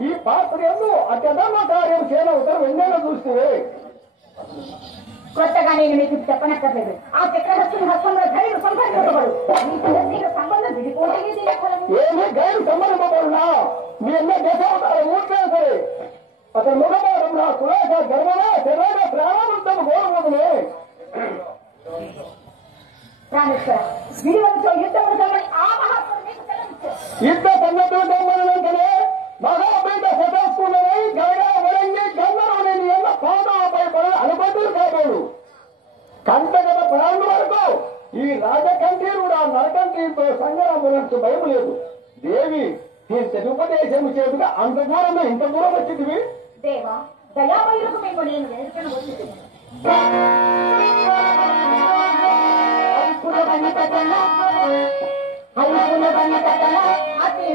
ఈ పాత్ర ఎందు అత్యధర్మ కార్యం చేయనవుతారు వెన్నెల చూస్తే కొత్తగా నేను మీకు చెప్పనక్కర్లేదు. ఆ చక్రవర్తిని హస్తంలో ధైర్య సంబంధించబడు సంబంధం విడిపోతే ఏమి గైరు సంబంధింపబడునా మీ అన్న దేశవతారు ఊరికే సరే అతను ముఖమాడం నా కులాస గర్వమే శరీర ప్రాణాంతం కోరుకుంటునే రామేశ్వర విడివలతో యుద్ధం ఆ మహాత్ముడు యుద్ధ సన్నద్ధులు దమ్మని వెంటనే మహాబీట సదస్సులని గంగా వరంగి గంగరుని ఎన్న పాదపై పడి అనుబంధులు కాబోడు కంటగత ప్రాణుల వరకు ఈ రాజకంఠీరుడు ఆ నరకంఠీరుతో సంగ్రామం నుంచి భయం లేదు. దేవి ఇంతటి ఉపదేశం చేతుగా అంత దూరమే ఇంత దూరం వచ్చింది. దేవా దయామయులకు మేము నేను వేడుకను వచ్చింది. అతి